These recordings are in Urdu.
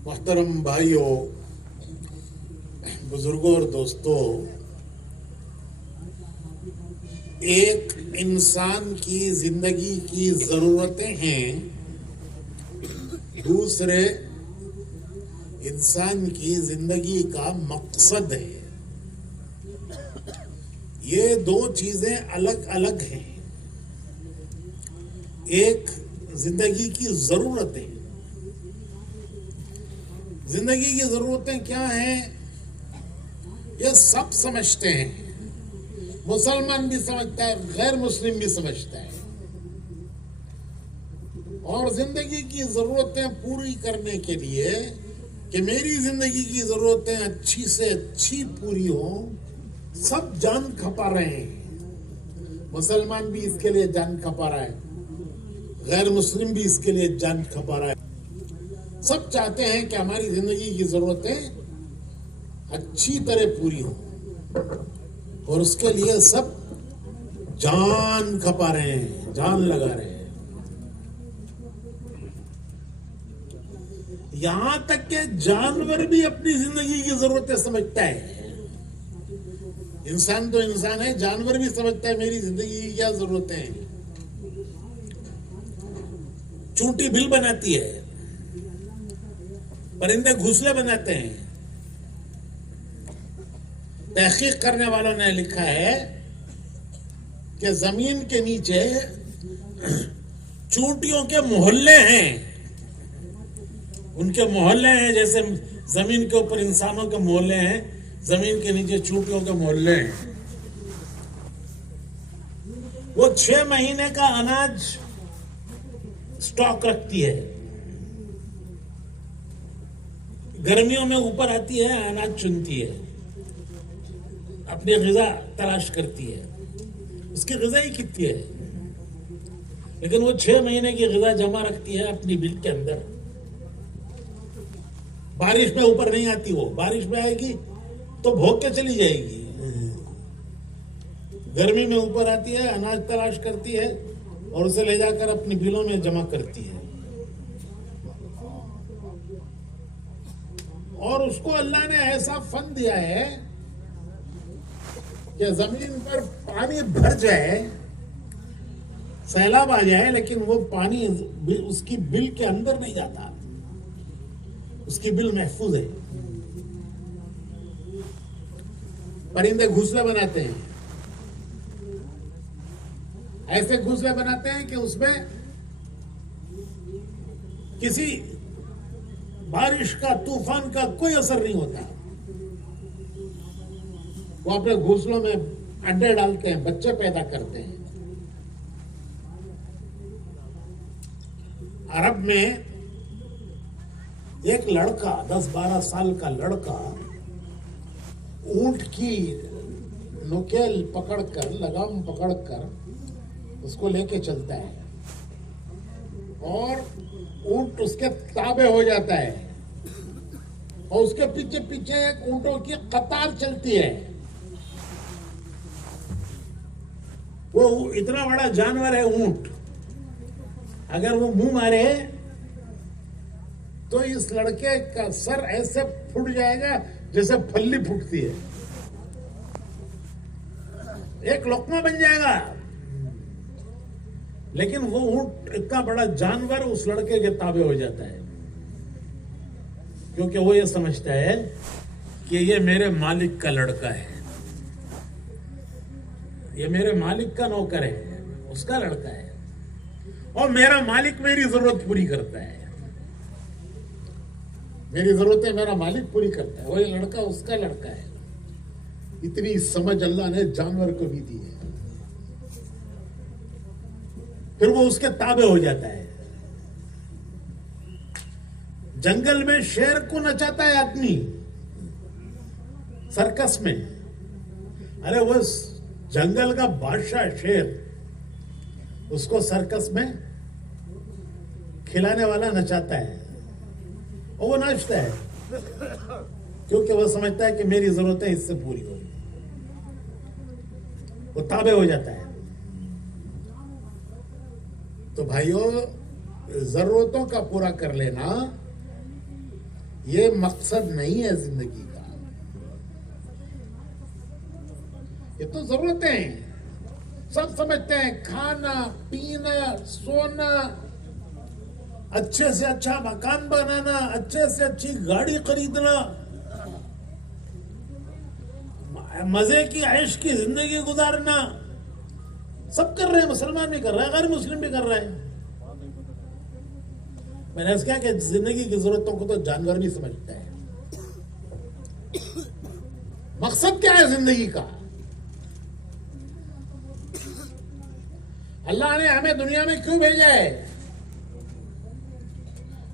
محترم بھائیوں، بزرگوں اور دوستوں، ایک انسان کی زندگی کی ضرورتیں ہیں، دوسرے انسان کی زندگی کا مقصد ہے۔ یہ دو چیزیں الگ الگ ہیں۔ ایک زندگی کی ضرورتیں، زندگی کی ضرورتیں کیا ہیں یہ سب سمجھتے ہیں، مسلمان بھی سمجھتا ہے، غیر مسلم بھی سمجھتا ہے، اور زندگی کی ضرورتیں پوری کرنے کے لیے کہ میری زندگی کی ضرورتیں اچھی سے اچھی پوری ہوں، سب جان کھپا رہے ہیں۔ مسلمان بھی اس کے لیے جان کھپا رہا ہے، غیر مسلم بھی اس کے لیے جان کھپا رہا ہے۔ سب چاہتے ہیں کہ ہماری زندگی کی ضرورتیں اچھی طرح پوری ہوں، اور اس کے لیے سب جان کھپا رہے ہیں، جان لگا رہے ہیں۔ یہاں تک کہ جانور بھی اپنی زندگی کی ضرورتیں سمجھتا ہے۔ انسان تو انسان ہے، جانور بھی سمجھتا ہے میری زندگی کی کیا ضرورتیں ہیں۔ چونٹی بل بناتی ہے، پرندے گھونسلے بناتے ہیں۔ تحقیق کرنے والوں نے لکھا ہے کہ زمین کے نیچے چونٹیوں کے محلے ہیں، ان کے محلے ہیں، جیسے زمین کے اوپر انسانوں کے محلے ہیں، زمین کے نیچے چونٹیوں کے محلے ہیں۔ وہ 6 مہینے کا اناج سٹاک رکھتی ہے، گرمیوں میں اوپر آتی ہے، اناج چنتی ہے، اپنی غذا تلاش کرتی ہے۔ اس کی غذا ہی کتنی ہے، لیکن وہ 6 مہینے کی غذا جمع رکھتی ہے اپنی بل کے اندر۔ بارش میں اوپر نہیں آتی، وہ بارش میں آئے گی تو بھوگ کے چلی جائے گی۔ گرمی میں اوپر آتی ہے، اناج تلاش کرتی ہے اور اسے لے جا کر اپنی بلوں میں جمع کرتی ہے۔ اور اس کو اللہ نے ایسا فن دیا ہے کہ زمین پر پانی بھر جائے، سیلاب آ جائے، لیکن وہ پانی اس کی بل کے اندر نہیں جاتا، اس کی بل محفوظ ہے۔ پرندے گھونسلے بناتے ہیں، ایسے گھونسلے بناتے ہیں کہ اس میں کسی بارش کا، طوفان کا کوئی اثر نہیں ہوتا۔ وہ اپنے گھونسلوں میں انڈے ڈالتے ہیں، بچے پیدا کرتے ہیں۔ عرب میں ایک لڑکا، 10-12 سال کا لڑکا، اونٹ کی نکیل پکڑ کر، لگام پکڑ کر اس کو لے کے چلتا ہے، اور اونٹ اس کے تابع ہو جاتا ہے، اور اس کے پیچھے پیچھے ایک اونٹوں کی قطار چلتی ہے۔ وہ اتنا بڑا جانور ہے اونٹ، اگر وہ منہ مارے تو اس لڑکے کا سر ایسے پھٹ جائے گا جیسے پھلی پھٹتی ہے، ایک لقمہ بن جائے گا۔ لیکن وہ اونٹ اتنا بڑا جانور اس لڑکے کے تابع ہو جاتا ہے، کیونکہ وہ یہ سمجھتا ہے کہ یہ میرے مالک کا لڑکا ہے، یہ میرے مالک کا نوکر ہے، اس کا لڑکا ہے، اور میرا مالک میری ضرورت پوری کرتا ہے، میری ضرورتیں میرا مالک پوری کرتا ہے، وہ یہ لڑکا اس کا لڑکا ہے۔ اتنی سمجھ اللہ نے جانور کو بھی دی ہے۔ پھر وہ اس کے تابع ہو جاتا ہے۔ جنگل میں شیر کو نچاتا ہے آدمی، سرکس میں، ارے وہ جنگل کا بادشاہ شیر، اس کو سرکس میں کھلانے والا نچاتا ہے، اور وہ ناچتا ہے، کیونکہ وہ سمجھتا ہے کہ میری ضرورتیں اس سے پوری ہو، وہ تابع ہو جاتا ہے۔ تو بھائیوں، ضرورتوں کا پورا کر لینا یہ مقصد نہیں ہے زندگی کا. یہ تو ضرورتیں ہیں. سب سمجھتے ہیں کھانا پینا سونا، اچھے سے اچھا مکان بنانا، اچھے سے اچھی گاڑی خریدنا، مزے کی عیش کی زندگی گزارنا، سب کر رہے ہیں. مسلمان بھی کر رہا ہے، غیر مسلم بھی کر رہے ہیں. میں نے کہا کہ زندگی کی ضرورتوں کو تو جانور بھی سمجھتا ہے. مقصد کیا ہے زندگی کا؟ اللہ نے ہمیں دنیا میں کیوں بھیجا ہے؟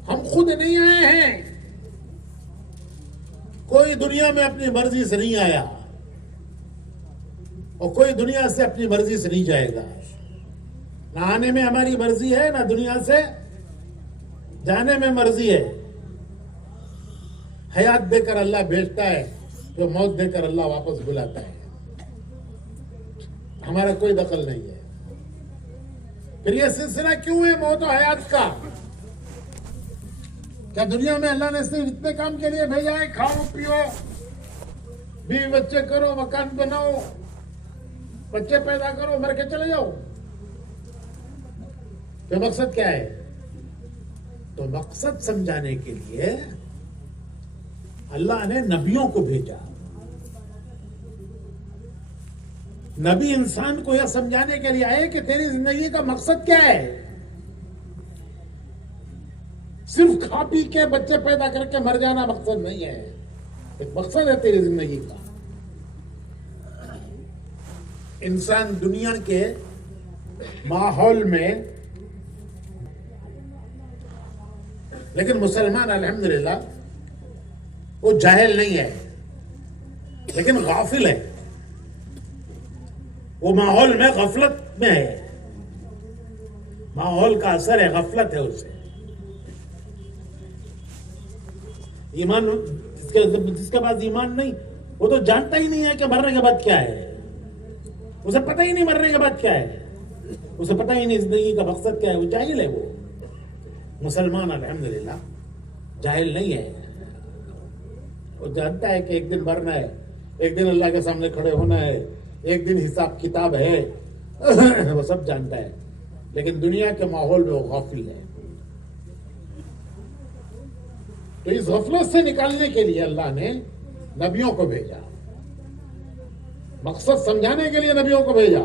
ہم خود نہیں آئے ہیں. کوئی دنیا میں اپنی مرضی سے نہیں آیا اور کوئی دنیا سے اپنی مرضی سے نہیں جائے گا. نہ آنے میں ہماری مرضی ہے، نہ دنیا سے جانے میں مرضی ہے. حیات دے کر اللہ بھیجتا ہے، جو موت دے کر اللہ واپس بلاتا ہے. ہمارا کوئی دخل نہیں ہے. پھر یہ سلسلہ کیوں ہے موت و حیات کا؟ کیا دنیا میں اللہ نے صرف اتنے کام کے لیے بھیجا ہے؟ کھاؤ پیو، بیوی بچے کرو، مکان بناؤ، بچے پیدا کرو، مر کے چلے جاؤ. تو مقصد کیا ہے؟ تو مقصد سمجھانے کے لیے اللہ نے نبیوں کو بھیجا. نبی انسان کو یہ سمجھانے کے لیے آئے کہ تیری زندگی کا مقصد کیا ہے. صرف کھا پی کے بچے پیدا کر کے مر جانا مقصد نہیں ہے. ایک مقصد ہے تیری زندگی کا. انسان دنیا کے ماحول میں، لیکن مسلمان الحمدللہ وہ جاہل نہیں ہے لیکن غافل ہے. وہ ماحول میں غفلت میں ہے. ماحول کا اثر ہے، غفلت ہے اسے. ایمان جس کے پاس ایمان نہیں، وہ تو جانتا ہی نہیں ہے کہ مرنے کے بعد کیا ہے. اسے پتہ ہی نہیں مرنے کے بعد کیا ہے. اسے پتہ ہی نہیں زندگی کا مقصد کیا ہے. وہ جاہل ہے. وہ مسلمان الحمدللہ جاہل نہیں ہے. وہ جانتا ہے کہ ایک دن مرنا ہے، ایک دن اللہ کے سامنے کھڑے ہونا ہے، ایک دن حساب کتاب ہے. وہ سب جانتا ہے، لیکن دنیا کے ماحول میں وہ غافل ہے. تو اس غفلت سے نکالنے کے لیے اللہ نے نبیوں کو بھیجا. مقصد سمجھانے کے لیے نبیوں کو بھیجا.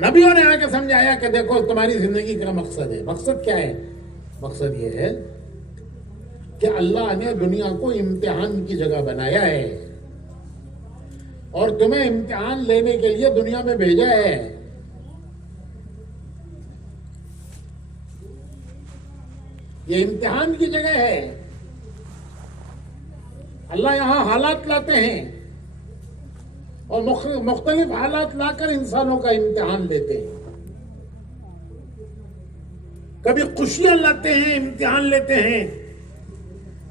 نبیوں نے آ کے سمجھایا کہ دیکھو تمہاری زندگی کا مقصد ہے. مقصد کیا ہے؟ مقصد یہ ہے کہ اللہ نے دنیا کو امتحان کی جگہ بنایا ہے اور تمہیں امتحان لینے کے لیے دنیا میں بھیجا ہے. یہ امتحان کی جگہ ہے. اللہ یہاں حالات لاتے ہیں اور مختلف حالات لا کر انسانوں کا امتحان لیتے ہیں. کبھی خوشیاں لاتے ہیں، امتحان لیتے ہیں،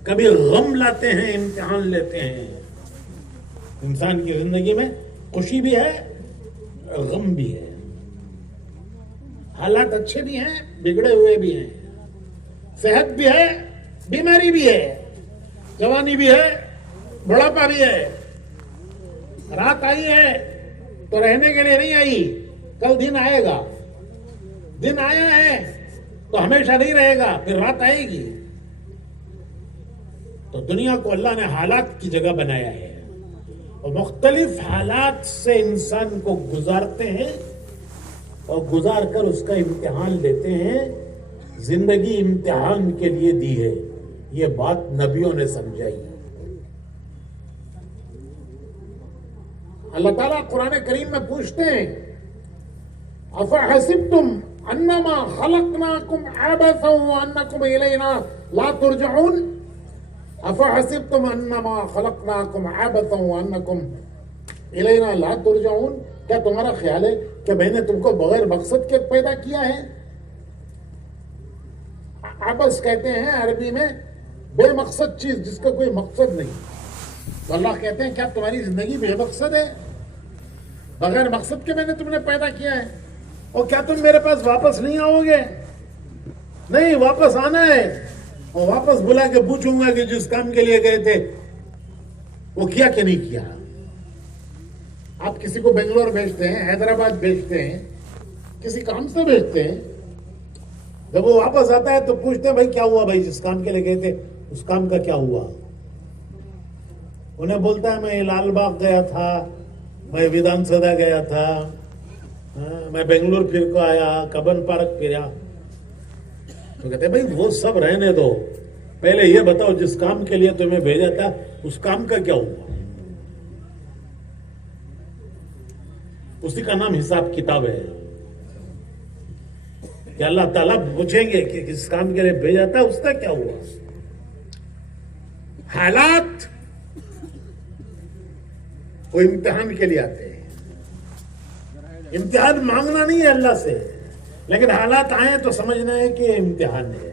کبھی غم لاتے ہیں، امتحان لیتے ہیں. انسان کی زندگی میں خوشی بھی ہے، غم بھی ہے. حالات اچھے بھی ہیں، بگڑے ہوئے بھی ہیں. صحت بھی ہے، بیماری بھی ہے، جوانی بھی ہے، بڑھاپا بھی ہے. رات آئی ہے تو رہنے کے لیے نہیں آئی، کل دن آئے گا. دن آیا ہے تو ہمیشہ نہیں رہے گا، پھر رات آئے گی. تو دنیا کو اللہ نے حالات کی جگہ بنایا ہے اور مختلف حالات سے انسان کو گزارتے ہیں اور گزار کر اس کا امتحان لیتے ہیں. زندگی امتحان کے لیے دی ہے. یہ بات نبیوں نے سمجھائی. اللہ تعالیٰ قرآن کریم میں پوچھتے ہیں افحسبتم انما خلقناکم عبثا وانکم الینا لا ترجعون. افحسبتم انما خلقناکم عبثا وانکم الینا لا ترجعون. کیا تمہارا خیال ہے کہ میں نے تم کو بغیر مقصد کے پیدا کیا ہے؟ عبث کہتے ہیں عربی میں بے مقصد چیز جس کا کوئی مقصد نہیں. تو اللہ کہتے ہیں کیا تمہاری زندگی بے مقصد ہے؟ بغیر مقصد کے میں نے تم نے پیدا کیا ہے. اور کیا تم میرے پاس واپس نہیں آؤ گے؟ نہیں واپس آنا ہے اور واپس بلا کے پوچھوں گا کہ جس کام کے لیے گئے تھے وہ کیا کہ نہیں کیا. آپ کسی کو بنگلور بھیجتے ہیں, حیدرآباد بھیجتے ہیں, کسی کام سے بھیجتے ہیں, جب وہ واپس آتا ہے تو پوچھتے ہیں بھائی کیا ہوا, بھائی جس کام کے لیے گئے تھے اس کام کا کیا ہوا. انہیں بولتا ہے میں لال باغ گیا تھا, میں ودھان سبھا گیا تھا, میں بنگلور پھر کو آیا, کبن پارک پھرا. تو کہتے ہیں بھائی وہ سب رہنے دو, پہلے یہ بتاؤ جس کام کے لیے تمہیں بھیجا تھا اس کام کا کیا ہوا. اسی کا نام حساب کتاب ہے کہ اللہ تعالیٰ پوچھیں گے کہ کس کام کے لیے بھیجا تھا اس کا کیا ہوا. حالات وہ امتحان کے لیے آتے ہیں. امتحان مانگنا نہیں ہے اللہ سے, لیکن حالات آئے تو سمجھنا ہے کہ امتحان ہے.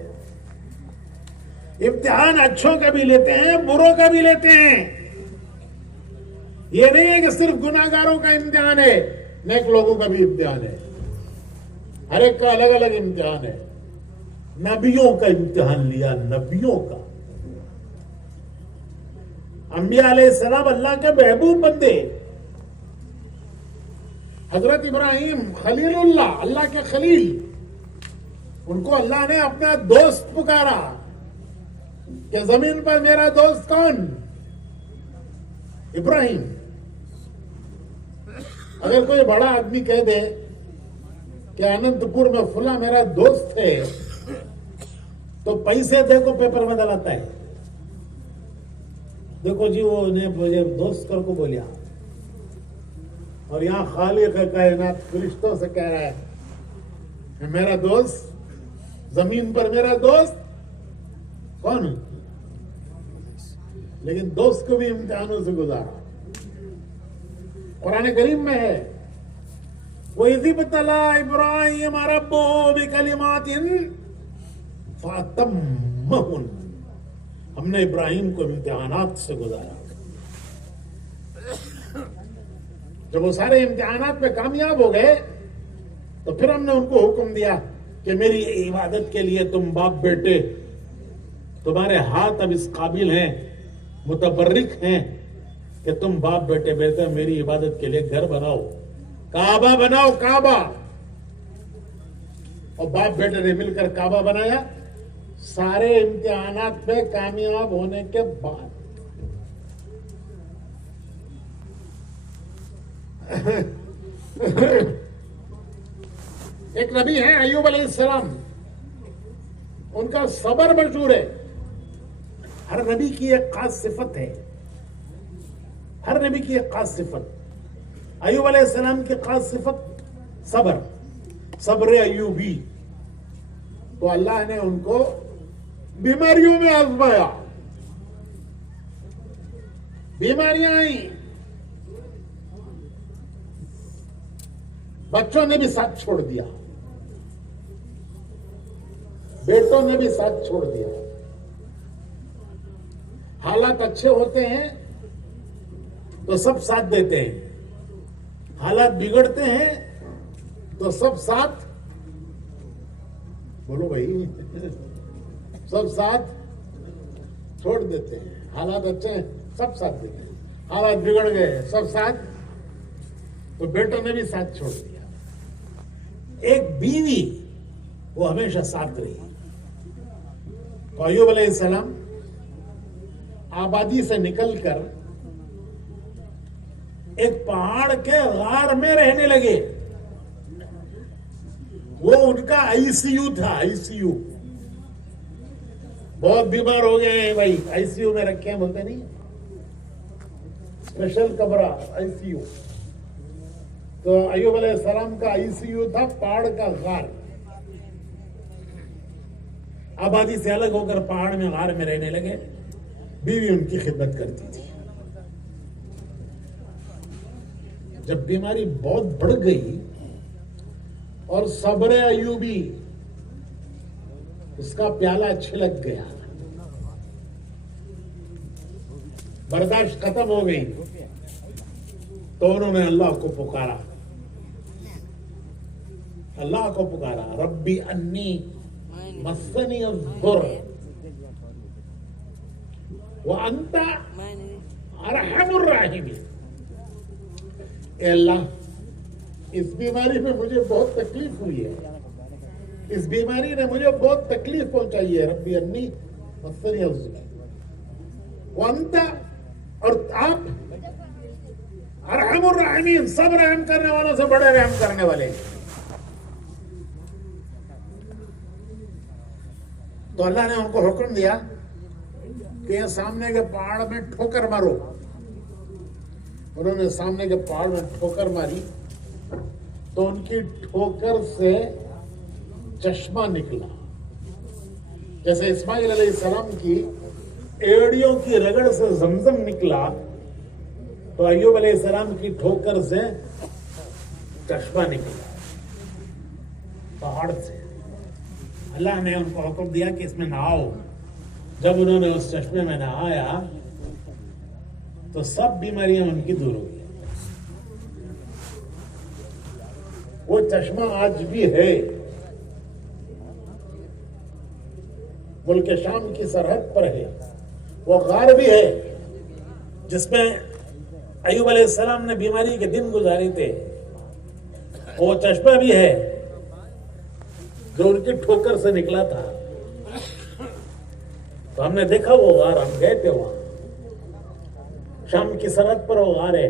امتحان اچھوں کا بھی لیتے ہیں, بروں کا بھی لیتے ہیں. یہ نہیں ہے کہ صرف گناہگاروں کا امتحان ہے, نیک لوگوں کا بھی امتحان ہے. ہر ایک کا الگ الگ امتحان ہے. نبیوں کا امتحان لیا, نبیوں کا. انبیاء علیہ السلام اللہ کے محبوب بندے. حضرت ابراہیم خلیل اللہ, اللہ کے خلیل, ان کو اللہ نے اپنا دوست پکارا کہ زمین پر میرا دوست کون؟ ابراہیم. اگر کوئی بڑا آدمی کہہ دے کہ اننت پور میں فلاں میرا دوست ہے تو پیسے دے کو پیپر میں ڈلاتا ہے. دیکھو جی وہ نے مجھے دوست کر کو بولیا, اور یہاں خالق کائنات فرشتوں سے کہہ رہا ہے کہ میرا دوست, زمین پر میرا دوست کون؟ لیکن دوست کو بھی امتحانوں سے گزارا. قرآن کریم میں ہے وَإِذِ ابْتَلَىٰ إِبْرَاهِيمَ رَبُّهُ بِكَلِمَاتٍ فَأَتَمَّهُنَّ. ہم نے ابراہیم کو امتحانات سے گزارا. جب وہ سارے امتحانات میں کامیاب ہو گئے تو پھر ہم نے ان کو حکم دیا کہ میری عبادت کے لیے تم باپ بیٹے, تمہارے ہاتھ اب اس قابل ہیں, متبرک ہیں کہ تم باپ بیٹے بیٹے میری عبادت کے لیے گھر بناؤ, کعبہ بناؤ, کعبہ. اور باپ بیٹے نے مل کر کعبہ بنایا. سارے امتحانات میں کامیاب ہونے کے بعد ایک نبی ہے ایوب علیہ السلام, ان کا صبر مشہور ہے. ہر نبی کی ایک خاص صفت ہے, ہر نبی کی ایک خاص صفت. ایوب علیہ السلام کی خاص صفت صبر, صبر ایوبی. تو اللہ نے ان کو بیماریوں میں آزمایا, بیماریاں آئیں, بچوں نے بھی ساتھ چھوڑ دیا, بیٹوں نے بھی ساتھ چھوڑ دیا. حالات اچھے ہوتے ہیں تو سب ساتھ دیتے ہیں, حالات بگڑتے ہیں تو سب ساتھ, بولو بھائی, سب ساتھ چھوڑ دیتے ہیں. حالات اچھے ہیں سب ساتھ دیتے ہیں, حالات بگڑ گئے سب ساتھ, تو بیٹوں نے بھی ساتھ چھوڑ دیا. ایک بیوی وہ ہمیشہ ساتھ رہی. تو ایوب علیہ السلام آبادی سے نکل کر ایک پہاڑ کے غار میں رہنے لگے. وہ ان کا آئی سی یو تھا, آئی سی یو. بہت بیمار ہو گئے ہیں بھائی, آئی سی یو میں رکھے ہیں, بولتے نہیں, اسپیشل کمرہ آئی سی یو. تو ایوب علیہ السلام کا آئی سی یو تھا پہاڑ کا غار. آبادی سے الگ ہو کر پہاڑ میں غار میں رہنے لگے. بیوی ان کی خدمت کرتی تھی. جب بیماری بہت بڑھ گئی اور صبر ایوبی اس کا پیالہ چھلک گیا, برداشت ختم ہو گئی, تو انہوں نے اللہ کو پکارا, اللہ کو پکارا. ربی انی مسنی الضر وانت ارحم الراحمین. اے اللہ اس بیماری میں مجھے بہت تکلیف ہوئی ہے, اس بیماری نے مجھے بہت تکلیف پہنچائی ہے. ربی انی مسنی الضر وانت, اور آپ ارحم الراحمین, سب رحم کرنے والوں سے بڑے رحم کرنے والے ہیں. تو اللہ نے ان کو حکم دیا کہ یہ سامنے کے پہاڑ میں ٹھوکر مارو. انہوں نے سامنے کے پہاڑ میں ٹھوکر ماری تو ان کی ٹھوکر سے چشمہ نکلا. جیسے اسماعیل علیہ السلام کی ایڑیوں کی رگڑ سے زمزم نکلا, تو ایوب علیہ السلام کی ٹھوکر سے چشمہ نکلا پہاڑ سے. اللہ نے ان کو حکم دیا کہ اس میں نہاؤ. جب انہوں نے اس چشمے میں نہایا تو سب بیماریاں ان کی دور ہو گئی. وہ چشمہ آج بھی ہے, ملک شام کی سرحد پر ہے. وہ غار بھی ہے جس میں ایوب علیہ السلام نے بیماری کے دن گزارے تھے. وہ چشمہ بھی ہے جو ان کی ٹھوکر سے نکلا تھا. تو ہم نے دیکھا وہ غار, ہم گئے تھے وہاں. شام کی سرحد پر وہ غار ہے,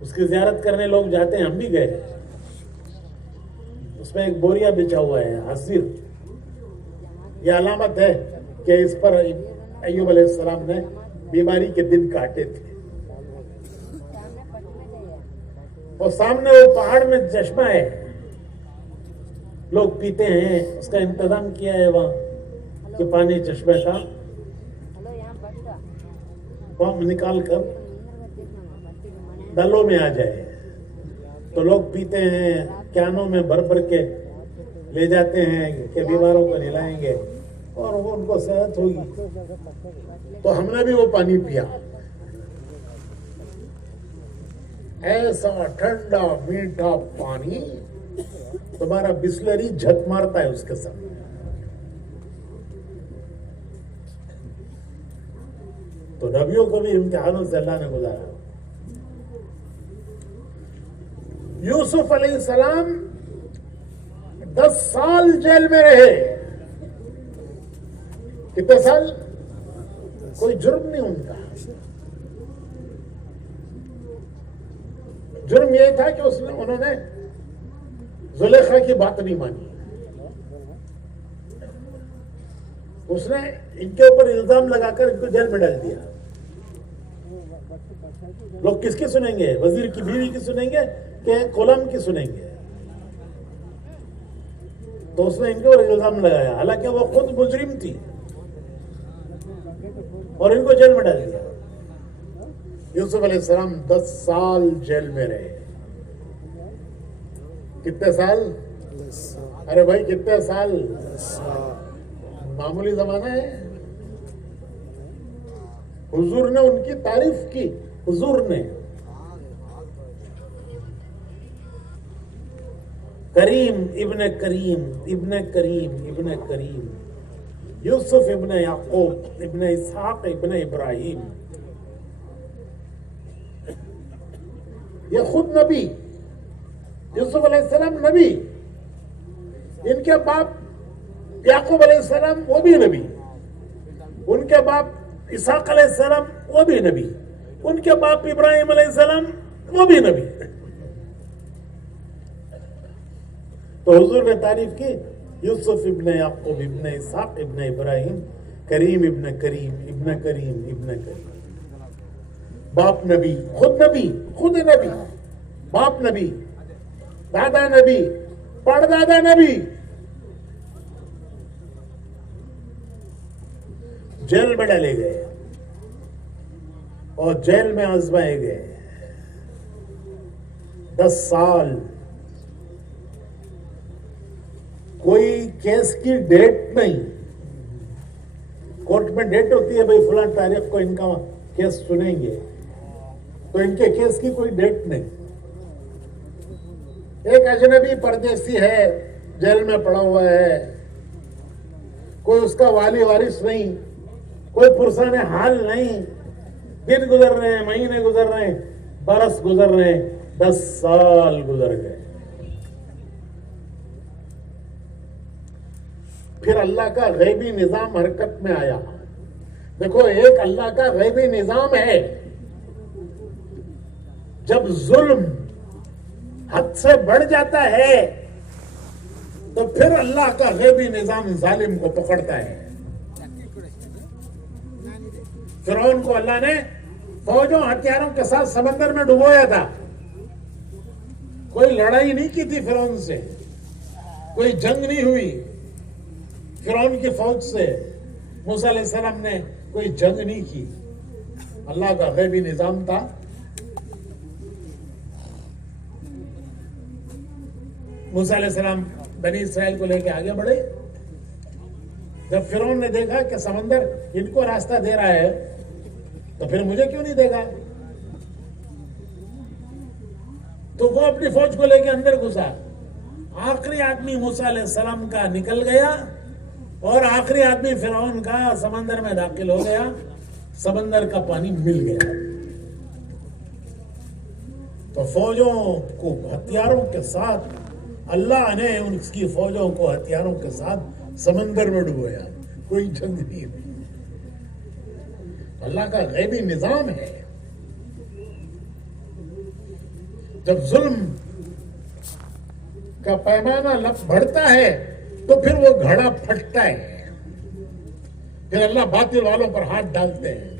اس کی زیارت کرنے لوگ جاتے ہیں, ہم بھی گئے. اس میں ایک بوریا بچھا ہوا ہے, حصیر. یہ علامت ہے کہ اس پر ایوب علیہ السلام نے بیماری کے دن کاٹے تھے. اور سامنے وہ پہاڑ میں چشمہ ہے, لوگ پیتے ہیں. اس کا انتظام کیا ہے وہاں کہ پانی چشمے کا پمپ نکال کر ڈلوں میں آ جائے, تو لوگ پیتے ہیں, کینوں میں بھر بھر کے لے جاتے ہیں کہ بیماروں کو نلائیں گے اور وہ ان کو صحت ہوگی. تو ہم نے بھی وہ پانی پیا. ایسا ٹھنڈا میٹھا پانی, تمہارا بسلری جھک مارتا ہے اس کے ساتھ. تو نبیوں کو بھی امتحانوں سے اللہ نے گزارا. یوسف علیہ السلام 10 سال جیل میں رہے. کتنے سال؟ کوئی جرم نہیں ان کا. جرم یہ تھا کہ انہوں نے زلیخا کی بات نہیں مانی. اس نے ان کے اوپر الزام لگا کر ان کو جیل میں ڈال دیا. لوگ کس کی سنیں گے؟ وزیر کی بیوی کی سنیں گے کہ غلام کی سنیں گے؟ تو اس نے ان کے اوپر الزام لگایا, حالانکہ وہ خود مجرم تھی, اور ان کو جیل میں ڈال دیا. یوسف علیہ السلام 10 سال جیل میں رہے. کتنے سال؟ ارے بھائی کتنے سال؟ معمولی زمانہ ہے. حضور نے ان کی تعریف کی. حضور نے کریم ابن کریم ابن کریم ابن کریم, یوسف ابن یعقوب ابن اسحاق ابن ابراہیم. یہ خود نبی, یوسف علیہ السلام نبی, ان کے باپ یعقوب علیہ السلام وہ بھی نبی, ان کے باپ اسحاق علیہ السلام وہ بھی نبی, ان کے باپ ابراہیم علیہ السلام وہ بھی نبی. تو حضور نے تعریف کی یوسف ابن یعقوب ابن اسحاق ابن ابراہیم, کریم ابن کریم ابن کریم ابن کریم. باپ نبی, خود نبی, باپ نبی, دادا نبی, پردادا نبی. جیل میں ڈالے گئے اور جیل میں آزمائے گئے 10 سال. کوئی کیس کی ڈیٹ نہیں. کورٹ میں ڈیٹ ہوتی ہے بھائی فلاں تاریخ کو ان کا کیس سنیں گے, تو ان کے کیس کی کوئی ڈیٹ نہیں. ایک اجنبی پردیسی ہے, جیل میں پڑا ہوا ہے, کوئی اس کا والی وارث نہیں, کوئی پرسان حال نہیں. دن گزر رہے ہیں, مہینے گزر رہے ہیں, برس گزر رہے ہیں, 10 سال گزر گئے. پھر اللہ کا غیبی نظام حرکت میں آیا. دیکھو, ایک اللہ کا غیبی نظام ہے, جب ظلم حد سے بڑھ جاتا ہے تو پھر اللہ کا غیبی نظام ظالم کو پکڑتا ہے. فرعون کو اللہ نے فوجوں ہتھیاروں کے ساتھ سمندر میں ڈبویا تھا. کوئی لڑائی نہیں کی تھی فرعون سے, کوئی جنگ نہیں ہوئی فرعون کی فوج سے. موسیٰ علیہ السلام نے کوئی جنگ نہیں کی, اللہ کا غیبی نظام تھا. موسیٰ علیہ السلام بنی اسرائیل کو لے کے آگے بڑھے. جب فرعون نے دیکھا کہ سمندر ان کو راستہ دے رہا ہے تو پھر مجھے کیوں نہیں دے گا, تو وہ اپنی فوج کو لے کے اندر گھسا. آخری آدمی موسیٰ علیہ السلام کا نکل گیا اور آخری آدمی فرعون کا سمندر میں داخل ہو گیا. سمندر کا پانی مل گیا تو فوجوں کو ہتھیاروں کے ساتھ اللہ نے ان کی فوجوں کو ہتھیاروں کے ساتھ سمندر میں ڈبویا. کوئی جنگ نہیں ہوئی. اللہ کا غیبی نظام ہے. جب ظلم کا پیمانہ بڑھتا ہے تو پھر وہ گھڑا پھٹتا ہے. پھر اللہ باطل والوں پر ہاتھ ڈالتے ہیں.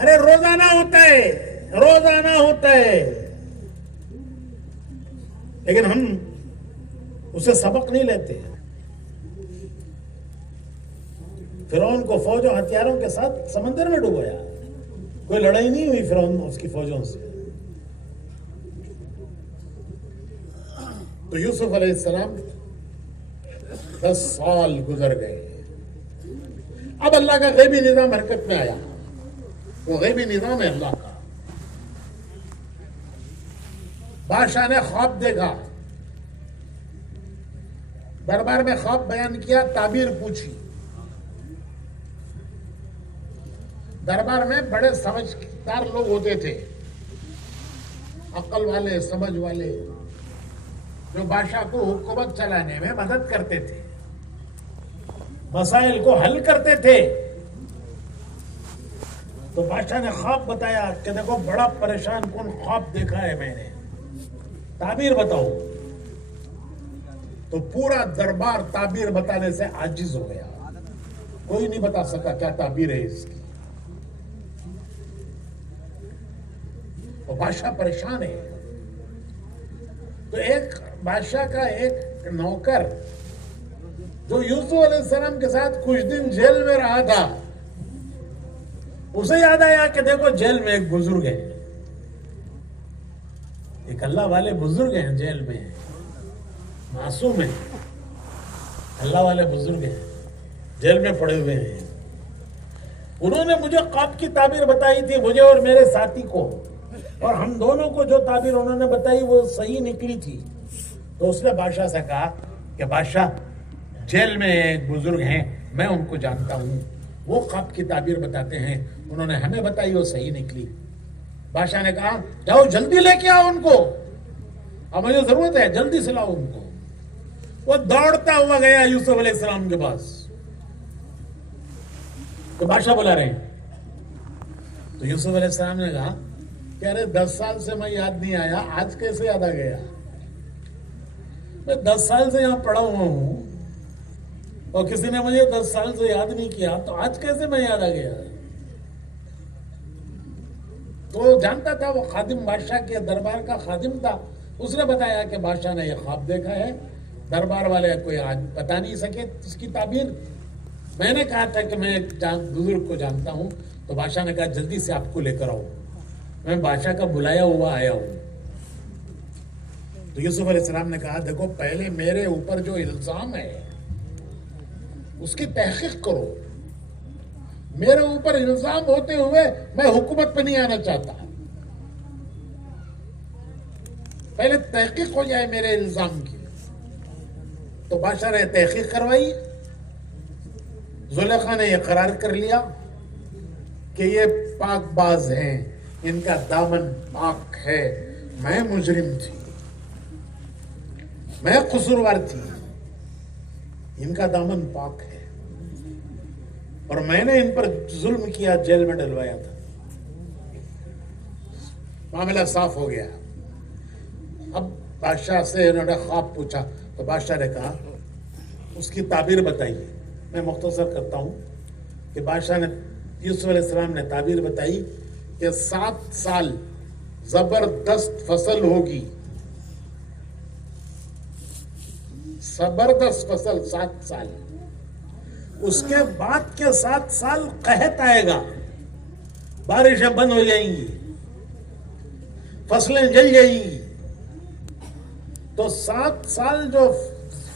ارے روزانہ ہوتا ہے, روزانہ ہوتا ہے, لیکن ہم اسے سبق نہیں لیتے. فرعون کو فوجوں ہتھیاروں کے ساتھ سمندر میں ڈبویا. کوئی لڑائی نہیں ہوئی فرعون اس کی فوجوں سے. تو یوسف علیہ السلام 10 سال گزر گئے. اب اللہ کا غیبی نظام حرکت میں آیا. وہ غیبی نظام ہے اللہ کا. بادشاہ نے خواب دیکھا, دربار میں خواب بیان کیا, تعبیر پوچھی. دربار میں بڑے سمجھدار لوگ ہوتے تھے, عقل والے, سمجھ والے, جو بادشاہ کو حکومت چلانے میں مدد کرتے تھے, مسائل کو حل کرتے تھے. تو بادشاہ نے خواب بتایا کہ دیکھو بڑا پریشان کن خواب دیکھا ہے میں نے, تعبیر بتاؤ. تو پورا دربار تعبیر بتانے سے عاجز ہو گیا. کوئی نہیں بتا سکا کیا تعبیر ہے اس کی. تو بادشاہ پریشان ہے. تو ایک بادشاہ کا ایک نوکر جو یوسف علیہ السلام کے ساتھ کچھ دن جیل میں رہا تھا, اسے یاد آیا کہ دیکھو جیل میں ایک بزرگ ہے, ایک اللہ والے بزرگ ہیں جیل میں, معصوم ہیں, اللہ والے بزرگ ہیں, جیل میں پڑے ہوئے ہیں. انہوں نے مجھے خواب کی تعبیر بتائی تھی, مجھے اور میرے ساتھی کو, اور ہم دونوں کو جو تعبیر انہوں نے بتائی وہ صحیح نکلی تھی. تو اس نے بادشاہ سے کہا کہ بادشاہ جیل میں ایک بزرگ ہیں, میں ان کو جانتا ہوں, وہ خواب کی تعبیر بتاتے ہیں, انہوں نے ہمیں بتائی وہ صحیح نکلی. بادشاہ نے کہا جاؤ جلدی لے کے آؤ ان کو, اب مجھے ضرورت ہے, جلدی سے لاؤ ان کو. وہ دوڑتا ہوا گیا یوسف علیہ السلام کے پاس. تو بادشاہ بلا رہے ہیں. تو یوسف علیہ السلام نے کہا کہ ارے 10 سال سے میں یاد نہیں آیا, آج کیسے یاد آ گیا؟ میں 10 سال سے یہاں پڑا ہوا ہوں اور کسی نے مجھے 10 سال سے یاد نہیں کیا, تو آج کیسے میں یاد آ گیا؟ تو جانتا تھا وہ خادم بادشاہ کے دربار کا خادم تھا. اس نے بتایا کہ بادشاہ نے یہ خواب دیکھا ہے, دربار والے کوئی آج بتا نہیں سکے اس کی تعبیر. میں نے کہا تھا کہ میں بزرگ کو جانتا ہوں. تو بادشاہ نے کہا جلدی سے آپ کو لے کر آؤ, میں بادشاہ کا بلایا ہوا آیا ہوں. تو یوسف علیہ السلام نے کہا دیکھو پہلے میرے اوپر جو الزام ہے اس کی تحقیق کرو. میرے اوپر الزام ہوتے ہوئے میں حکومت پہ نہیں آنا چاہتا, پہلے تحقیق ہو جائے میرے الزام کی. تو بادشاہ نے تحقیق کروائی زلیخا نے اقرار کر لیا کہ یہ پاک باز ہیں، ان کا دامن پاک ہے، میں مجرم تھی، میں قصوروار تھی، ان کا دامن پاک ہے اور میں نے ان پر ظلم کیا، جیل میں ڈلوایا تھا۔ معاملہ صاف ہو گیا۔ اب بادشاہ سے انہوں نے خواب پوچھا تو بادشاہ نے کہا اس کی تعبیر بتائیے۔ میں مختصر کرتا ہوں کہ بادشاہ نے، یوسف علیہ السلام نے تعبیر بتائی کہ 7 سال زبردست فصل ہوگی، زبردست فصل 7 سال، اس کے بعد کے 7 سال قحط آئے گا، بارشیں بند ہو جائیں گی، فصلیں جل جائیں گی، تو 7 سال جو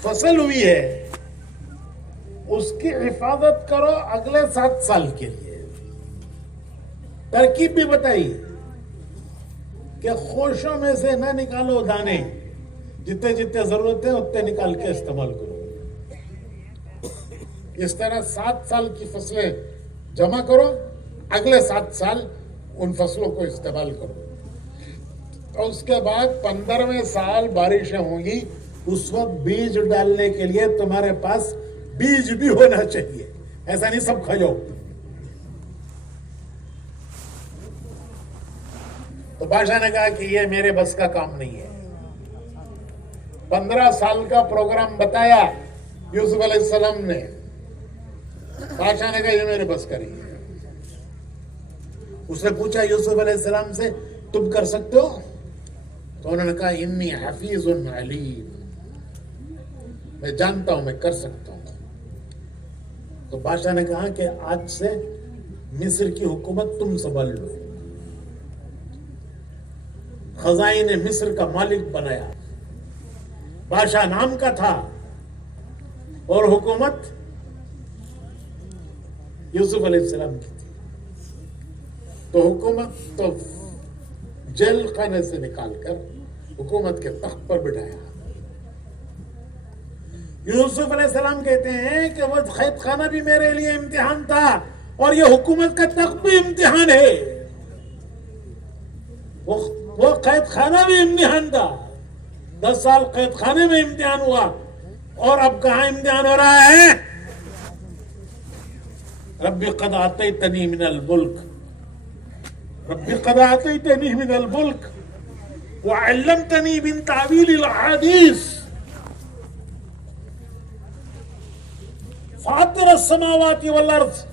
فصل ہوئی ہے اس کی حفاظت کرو اگلے 7 سال کے لیے۔ ترکیب بھی بتائی کہ خوشوں میں سے نہ نکالو دانے، جتنے جتنے ضرورت ہے اتنے نکال کے استعمال کرو۔ اس طرح 7 سال کی فصلیں جمع کرو، اگلے 7 سال ان فصلوں کو استعمال کرو، اور اس کے بعد 15ویں سال بارشیں ہوں گی، اس وقت بیج ڈالنے کے لیے تمہارے پاس بیج بھی ہونا چاہیے، ایسا نہیں سب کھا جاؤ۔ تو بادشاہ نے کہا کہ یہ میرے بس کا کام نہیں ہے۔ 15 سال کا پروگرام بتایا یوسف علیہ السلام نے، بادشاہ نے کہا یہ میرے بس کا نہیں ہے۔ اس نے پوچھا یوسف علیہ السلام سے تم کر سکتے ہو؟ تو انہوں نے کہا انی حفیظ علیم، میں جانتا ہوں، میں کر سکتا ہوں۔ تو بادشاہ نے کہا کہ آج سے مصر کی حکومت تم سنبھال لو۔ خزائن مصر کا مالک بنایا، بادشاہ نام کا تھا اور حکومت یوسف علیہ السلام کی تھی، تو حکومت تو جیل خانے سے نکال کر حکومت کے تخت پر بٹھایا۔ یوسف علیہ السلام کہتے ہیں کہ وہ قید خانہ بھی میرے لیے امتحان تھا اور یہ حکومت کا تخت بھی امتحان ہے۔ وہ قید خانہ بھی امتحان تھا، 10 سال قید خانے میں امتحان ہوا، اور اب کہاں امتحان ہو رہا ہے؟ رب قد آتیتنی من الملک، رب قد آتیتنی من الملک وعلمتنی من تعویل الاحادیث فاطر السماوات والارض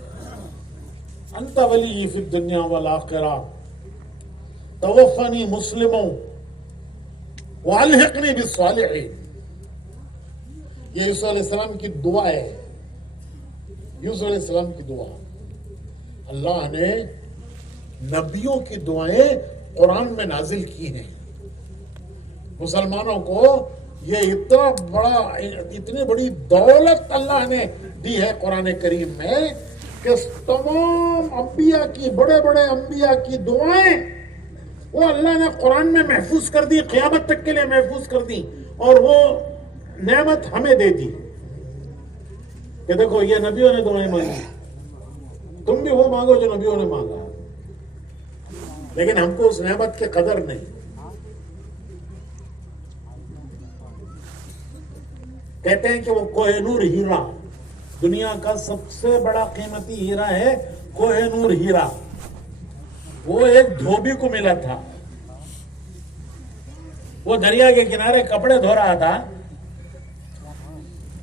انت ولی فی الدنیا والآخرہ توفنی مسلما والحقنی بالصالحین۔ یہ یوسف علیہ السلام کی دعا ہے، یوسف علیہ السلام کی دعا۔ اللہ نے نبیوں کی دعائیں قرآن میں نازل کی ہیں۔ مسلمانوں کو یہ اتنی بڑی دولت اللہ نے دی ہے قرآن کریم میں کہ تمام انبیاء کی، بڑے بڑے انبیاء کی دعائیں وہ اللہ نے قرآن میں محفوظ کر دی، قیامت تک کے لیے محفوظ کر دی، اور وہ نعمت ہمیں دے دی کہ دیکھو یہ نبیوں نے دعائیں مانگی، تم بھی وہ مانگو جو نبیوں نے مانگا۔ لیکن ہم کو اس نعمت کی قدر نہیں۔ کہتے ہیں کہ وہ کوہ نور ہیرا، دنیا کا سب سے بڑا قیمتی ہیرا ہے کوہ نور ہیرا، وہ ایک دھوبی کو ملا تھا۔ وہ دریا کے کنارے کپڑے دھو رہا تھا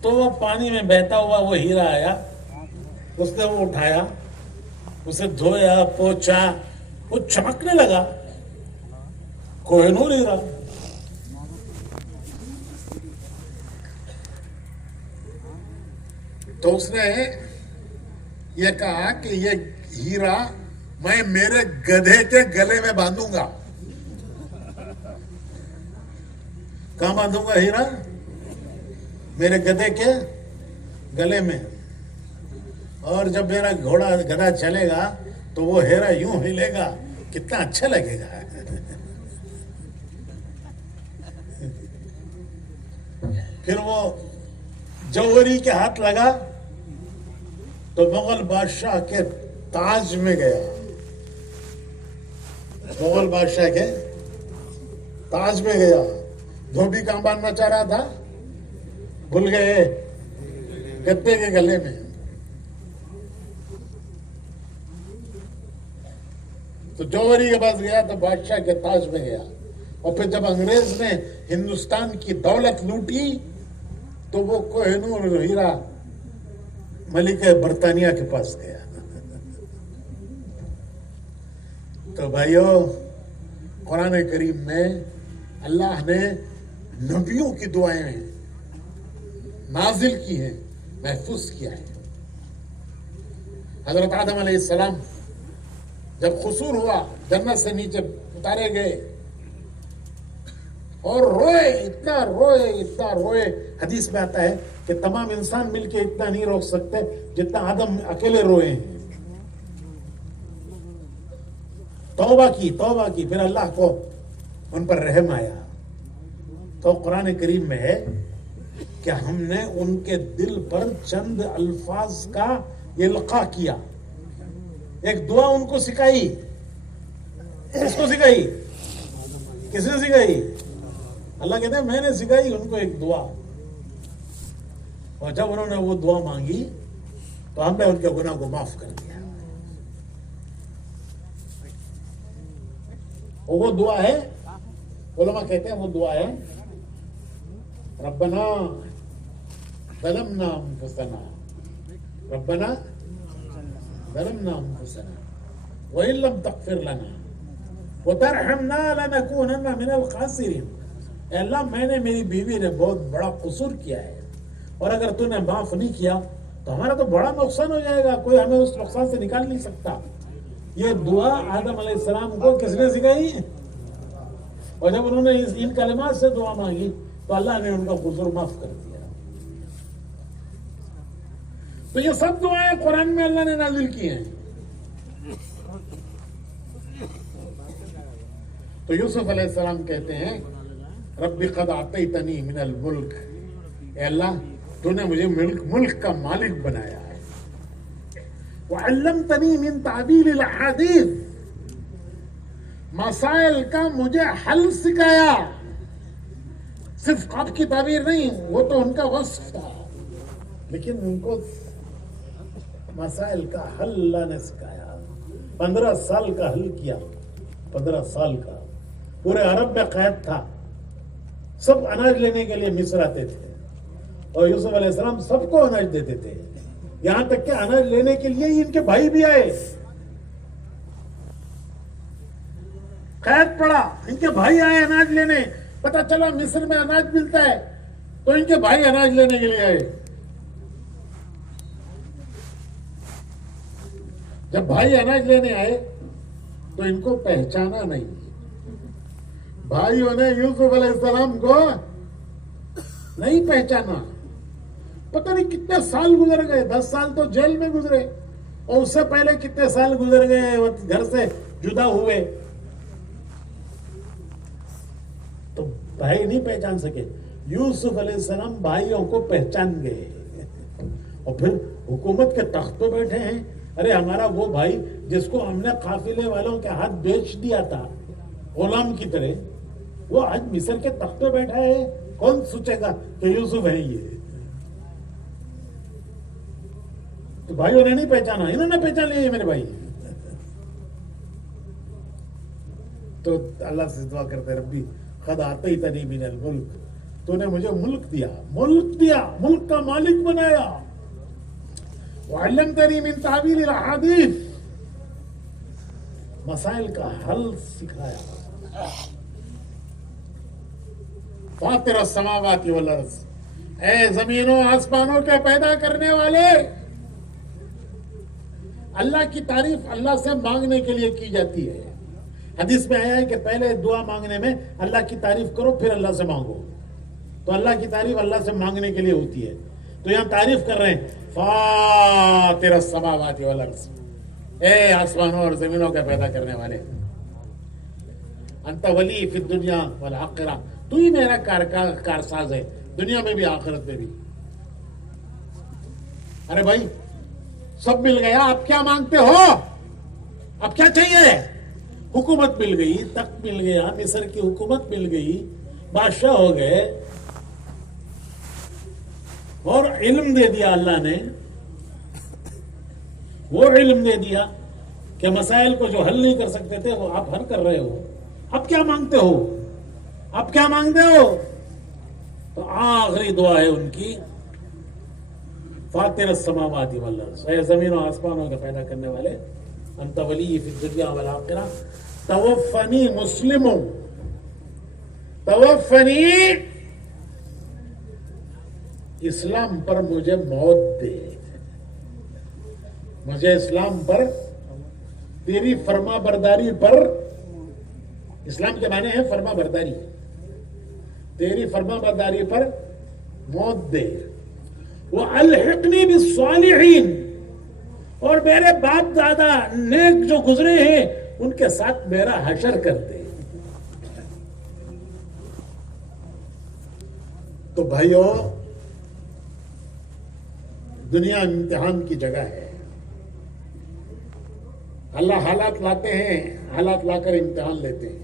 تو وہ پانی میں بہتا ہوا وہ ہیرا آیا، اس نے وہ اٹھایا، اسے دھویا، پوچھا، وہ چمکنے لگا، کوہ نور ہیرا۔ تو اس نے یہ کہا کہ یہ ہیرا میں میرے گدھے کے گلے میں باندھوں گا۔ کہاں باندھوں گا ہیرا؟ میرے گدھے کے گلے میں، اور جب میرا گدھا چلے گا تو وہ ہیرا یوں ہلے گا، کتنا اچھا لگے گا۔ پھر وہ جوہری کے ہاتھ لگا تو مغل بادشاہ کے تاج میں گیا. مغل بادشاہ کے تاج میں گیا. دھوبی کہاں باندھنا چاہ رہا تھا؟ بھول گئے؟ گدے کے گلے میں. تو جوہری کے پاس گیا تو بادشاہ کے تاج میں گیا. اور پھر جب انگریز نے ہندوستان کی دولت لوٹی تو وہ کوہ نور ہیرا ملکہ برطانیہ کے پاس گیا. تو بھائیو، قرآن کریم میں اللہ نے نبیوں کی دعائیں نازل کی ہیں، محفوظ کیا ہے. حضرت آدم علیہ السلام جب قصور ہوا، جنت سے نیچے اتارے گئے اور روئے، اتنا روئے. حدیث میں آتا ہے کہ تمام انسان مل کے اتنا نہیں روک سکتے جتنا آدم اکیلے روئے ہیں. توبہ کی پھر اللہ کو ان پر رحم آیا. تو قرآن کریم میں ہے کہ ہم نے ان کے دل پر چند الفاظ کا القاء کیا. ایک دعا ان کو سکھائی. کس کو سکھائی؟ کس نے سکھائی؟ اللہ کہتے ہیں میں نے سکھائی ان کو ایک دعا. اور جب انہوں نے وہ دعا مانگی تو ہم نے ان کے گناہ کو معاف کر دیا. وہ دعا ہے، علماء کہتے ہیں وہ دعا ہے ربنا ظلمنا انفسنا، ربنا ظلمنا انفسنا وان لم تغفر لنا وترحمنا لنكونن من الخاسرین. اے اللہ، میں نے، میری بیوی نے بہت بڑا قصور کیا ہے، اور اگر تو نے معاف نہیں کیا تو ہمارا تو بڑا نقصان ہو جائے گا، کوئی ہمیں اس نقصان سے نکال نہیں سکتا. یہ دعا آدم علیہ السلام کو کس نے سکھائی؟ اور جب انہوں نے ان کلمات سے دعا مانگی تو اللہ نے ان کا قصور معاف کر دیا. تو یہ سب دعائیں قرآن میں اللہ نے نازل کی ہیں. تو یوسف علیہ السلام کہتے ہیں رب قد اعطیتنی من الملک، اے اللہ تو نے مجھے ملک کا مالک بنایا ہے. وعلمتنی من تعبیر الاحادیث، مسائل کا مجھے حل سکھایا. صرف خواب کی تعبیر نہیں، وہ تو ان کا وصف تھا، لیکن ان کو مسائل کا حل اللہ نے سکھایا. 15 سال کا حل کیا. 15 سال کا. پورے عرب میں قید تھا. سب اناج لینے کے لیے مصر آتے تھے اور یوسف علیہ السلام سب کو اناج دیتے تھے. یہاں تک کہ اناج لینے کے لیے ان کے بھائی بھی آئے. قید پڑا، ان کے بھائی آئے اناج لینے. پتا چلا مصر میں اناج ملتا ہے تو ان کے بھائی اناج لینے کے لیے آئے. جب بھائی اناج لینے آئے تو ان کو پہچانا نہیں. بھائیوں نے یوسف علیہ السلام کو نہیں پہچانا. پتہ نہیں کتنے سال گزر گئے. 10 سال تو جیل میں گزرے اور اس سے پہلے کتنے سال گزر گئے گھر سے جدا ہوئے. تو بھائی نہیں پہچان سکے. یوسف علیہ السلام بھائیوں کو پہچان گئے اور پھر حکومت کے تخت پہ بیٹھے ہیں. ارے ہمارا وہ بھائی جس کو ہم نے قافلے والوں کے ہاتھ بیچ دیا تھا غلام کی طرح، وہ آج مصر کے تخت پہ بیٹھا ہے. کون سوچے گا کہ یوسف ہے یہ؟ تو بھائیوں نے نہیں پہچانا، انہوں نے پہچان لیا یہ میرے بھائی. تو اللہ سے دعا کرتے ربی قد اعطیتنی من الملک، تو نے مجھے ملک دیا، ملک کا مالک بنایا. وعلمتنی من تعبیر الاحادیث، مسائل کا حل سکھایا. فاطر السماوات والارض، اے زمینوں آسمانوں کے پیدا کرنے والے. اللہ کی تعریف اللہ سے مانگنے کے لیے کی جاتی ہے. حدیث میں آیا ہے کہ پہلے دعا مانگنے میں اللہ کی تعریف کرو پھر اللہ سے مانگو. تو اللہ کی تعریف اللہ سے مانگنے کے لیے ہوتی ہے. تو یہاں تعریف کر رہے ہیں فاطر السماوات والارض، اے آسمانوں اور زمینوں کے پیدا کرنے والے. انت ولی فی الدنیا والآخرہ، تو ہی میرا کارساز ہے دنیا میں بھی آخرت میں بھی. ارے بھائی سب مل گیا، اب کیا مانگتے ہو؟ اب کیا چاہیے؟ حکومت مل گئی، تخت مل گیا، مصر کی حکومت مل گئی، بادشاہ ہو گئے، اور علم دے دیا اللہ نے، وہ علم دے دیا کہ مسائل کو جو حل نہیں کر سکتے تھے وہ آپ حل کر رہے ہو. اب کیا مانگتے ہو؟ اب کیا مانگتے ہو؟ تو آخری دعا ہے ان کی، فاطر السماوات والارض، اے زمین و آسمانوں کا پیدا کرنے والے، انت ولی فی الدنیا والآخرہ، توفنی مسلم، توفنی اسلام پر مجھے موت دے، مجھے اسلام پر، تیری فرما برداری پر، اسلام کے معنی ہے فرما برداری، تیری فرما برداری پر موت دے، وَأَلْحِقْنِي بِالصَّالِحِينَ، اور میرے باپ دادا نیک جو گزرے ہیں ان کے ساتھ میرا حشر کر دے. تو بھائیو، دنیا امتحان کی جگہ ہے. اللہ حالات لاتے ہیں، حالات لا کر امتحان لیتے ہیں.